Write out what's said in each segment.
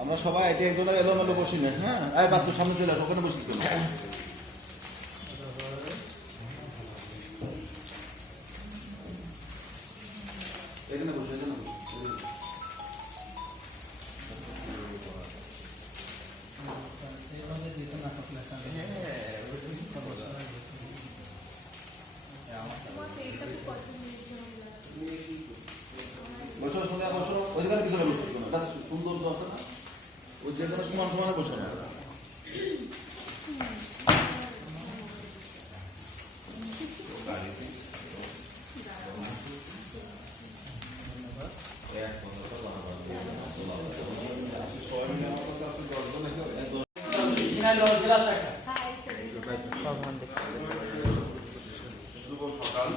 আমরা সবাই এটা একজনের এলোমেলো বসি না হ্যাঁ? বাদ তো সামনে চলে আসো, ওখানে বসিস এখানে বসো পিছনে বসো কেন এটা সুন্দর তো আছে না ওই জায়গাটা সমান সমানে বসো না। শুভ সকাল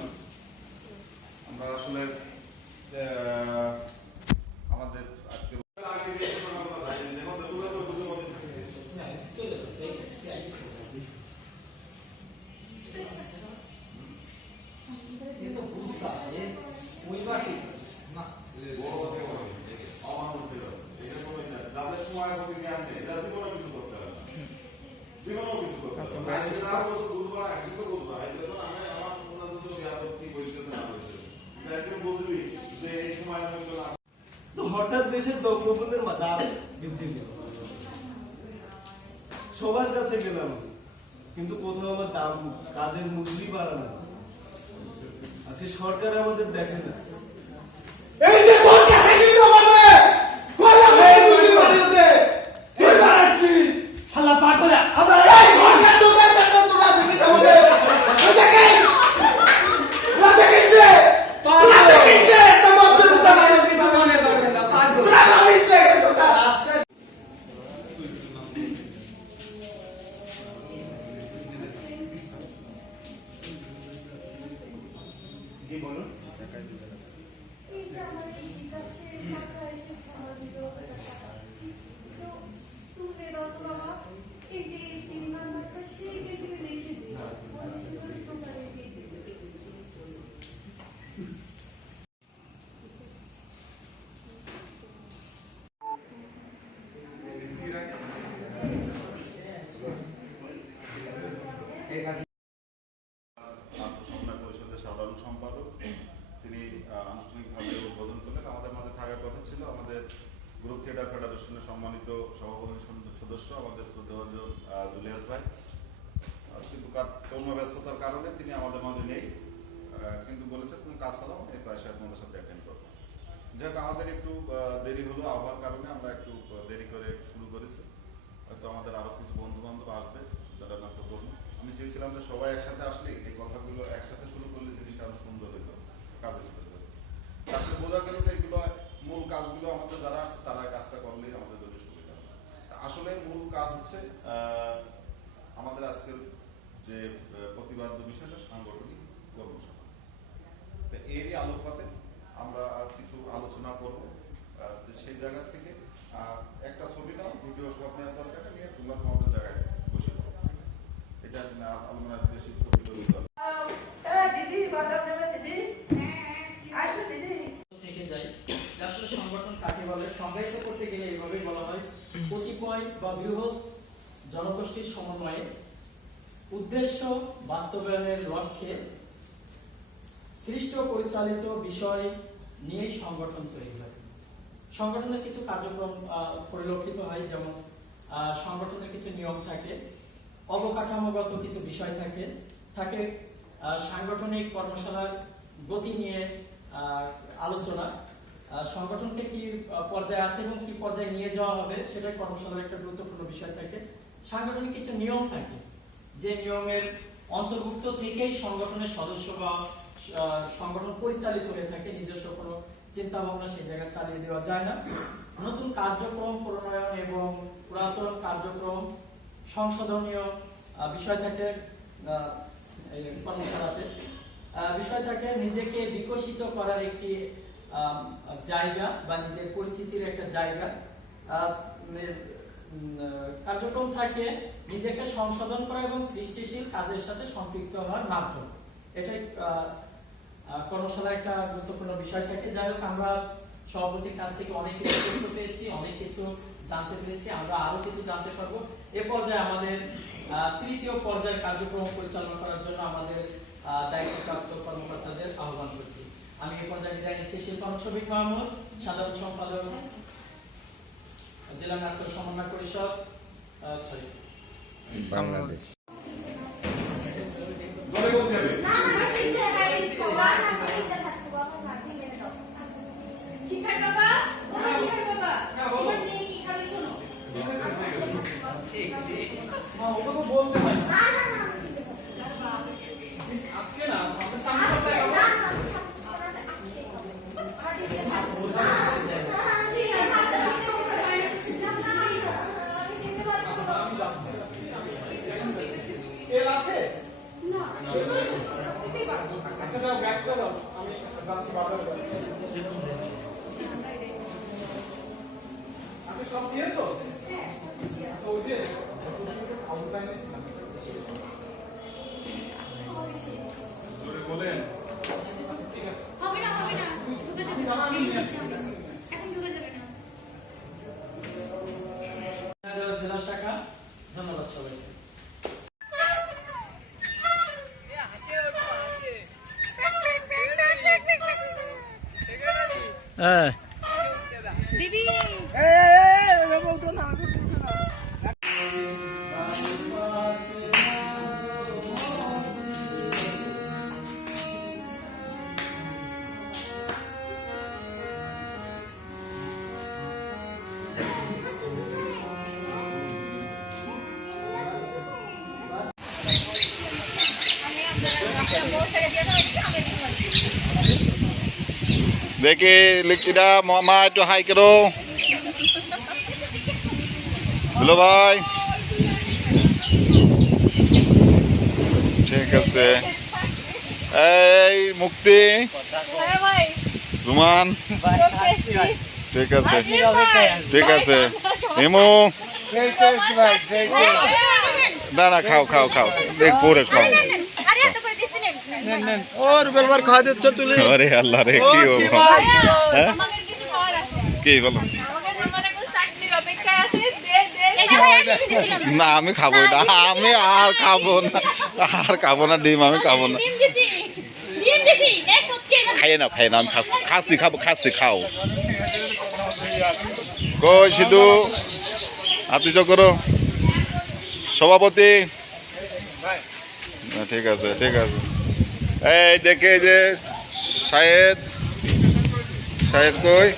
আমরা আসলে আহ, আমাদের আজকে যাদের সময় হবে জ্ঞান নেই এটা জীবনে কিছু করতে হবে না জীবনেও কিছু করতে হবে না আজকে না হলে বুঝবা একদিন তো বুঝবা এই দেখুন আমি আমার ওনাদের তো বিয়া তো কি বলছে না বলছে একদিন বুঝবি তো হঠাৎ দেশের দম্পতিদের দাম বৃদ্ধি গেল। সবার কাছে গেলাম কিন্তু কোথাও আমার দাম, কাজের মজুরি বাড়ানো। আজকে সরকার আমাদের দেখে না যে সরকার থেকে দিল মানে কলা ভাই মজুরি বাড়িয়ে দে এই বাড়াচ্ছি হালা পার করে আমরা এই সরকার তো দেয় টাকা তোরা দেখিস আমাদের ওই দেখে ওরা দেখিস দে তোরা দেখিস দে তোমার তো তোমার কিছু মনে করবে না পাগল তোরা ভাবিস দেখে তোরা জি বলুন এই যে আমাদের এই কাছে টাকা এসেছে আমাদের তো তুমি রত বাবা এই যে এই তিন নাম্বারটা সেই যে তুমি রেখে দিও পলিসি করে তোমার দিয়ে দিবে ছাত্র সমন্বয় পরিষদের সাধারণ সম্পাদক তিনি আহ, আনুষ্ঠানিকভাবে উদ্বোধন করলেন আমাদের মাঝে থাকার কথা ছিল আমাদের গ্রুপ থিয়েটার ফেডারেশনের সম্মানিত সভাপতি সদ- সদস্য আমাদের শ্রদ্ধেয় জুলিয়াস ভাই আহ, কিন্তু কার- কর্মব্যস্ততার কারণে তিনি আমাদের মাঝে নেই। কিন্তু বলেছে, তুমি কাজ চালাও এই পয়সা আপনাদের সাথে অ্যাটেন্ড করব। যাই হোক আমাদের একটু দেরি হলো আবহাওয়ার কারণে, আমরা একটু দেরি করে শুরু করেছি। হয়তো আমাদের আরও কিছু বন্ধু বান্ধব আসবে, যারা নাটক করব। আমি চেয়েছিলাম যে সবাই একসাথে আসলে এই কথাগুলো একসাথে শুরু করলে জিনিসটা আরও সুন্দর হইতো কাজে চলে যাবে আসলে বোঝা গেল যে এগুলো মূল কাজগুলো আমাদের যারা আসছে তারা কাজটা করলেই আমাদের জন্য সুবিধা হবে। আসলে মূল কাজ হচ্ছে আহ, আমাদের আজকের যে আহ, প্রতিবাদ্য বিষয়টা সাংগঠনিক কর্মসভা তো এরই আলোকপাতে আমরা কিছু আলোচনা করব। সেই জায়গা থেকে একটা ছবি নাও ভিডিও সব নেওয়ার দরকার নিয়ে তোমরা তোমাদের জায়গায় বসে পড়ো। এটা বেশি ছবি দিদি? আসো দিদি। থেকে যাই। আসলে সংগঠন কাকে বলে? সংজ্ঞায়িত করতে গেলে এইভাবেই বলা হয় কতিপয় বা বৃহৎ জনগোষ্ঠীর সমন্বয়ে উদ্দেশ্য বাস্তবায়নের লক্ষ্যে সৃষ্ট পরিচালিত বিষয় নিয়েই সংগঠন তৈরি হয়। সংগঠনের কিছু কার্যক্রম পরিলক্ষিত হয়, যেমন সংগঠনের কিছু নিয়ম থাকে, অবকাঠামোগত কিছু বিষয় থাকে থাকে সাংগঠনিক কর্মশালার গতি নিয়ে আলোচনা। সংগঠনকে কি পর্যায়ে আছে এবং কি পর্যায়ে নিয়ে যাওয়া হবে সেটা কর্মশালার একটা গুরুত্বপূর্ণ বিষয় থাকে। সাংগঠনিক কিছু নিয়ম থাকে, যে নিয়মের অন্তর্ভুক্ত থেকেই সংগঠনের সদস্য বা সংগঠন পরিচালিত হয়ে থাকে, নিজস্ব কোনো চিন্তা ভাবনা সেই জায়গায় চালিয়ে দেওয়া যায় না। নতুন কার্যক্রম, প্রণয়ন এবং পুরাতন কার্যক্রম, সংশোধনীয় বিষয় থাকে কর্মশালাতে। বিষয় থাকে নিজেকে বিকশিত করার একটি জায়গা বা নিজের পরিচিতির একটা জায়গা। কার্যক্রম থাকে নিজেকে সংশোধন করা এবং সৃষ্টিশীল কাজের সাথে সম্পৃক্ত হওয়ার মাধ্যম। এটাই কর্মশালার একটা গুরুত্বপূর্ণ বিষয় থাকে। যাই হোক, আমরা সভাপতির কাছ থেকে অনেক কিছু তথ্য পেয়েছি, অনেক কিছু জানতে পেরেছি, আমরা আরও কিছু জানতে পারব। এ পর্যায়ে আমাদের তৃতীয় পর্যায়ের কার্যক্রম পরিচালনা করার জন্য আমাদের দায়িত্বপ্রাপ্ত কর্মকর্তাদের আহ্বান করছি। আমি এ পর্যায়ে বিদায় নিচ্ছি। শিল্পান শফিক মাহমুদ, সাধারণ সম্পাদক, জেলা নাট্য সমন্বয় পরিষদ সরি বাংলাদেশ। 看着办吧 হ্যাঁ দেখি লিখিটা মামা একটু হাই করো হ্যালো ভাই ঠিক আছে এই মুক্তি হ্যাঁ ভাই রুমান ঠিক আছে ঠিক আছে হিমু না না খাও খাও খাও দেখ পরে খাও কি বলো? না আমি খাব না আমি আর খাব না। আর খাব না ডিম আমি খাব না। ডিম দিছি। ডিম দিছি। নে খাই না আমি খাসি খাব খাসি খাও। কই সিধু? আতিচ করো সভাপতি? ঠিক আছে ঠিক আছে। এই দেখে যে শাহেদ শাহেদ কই?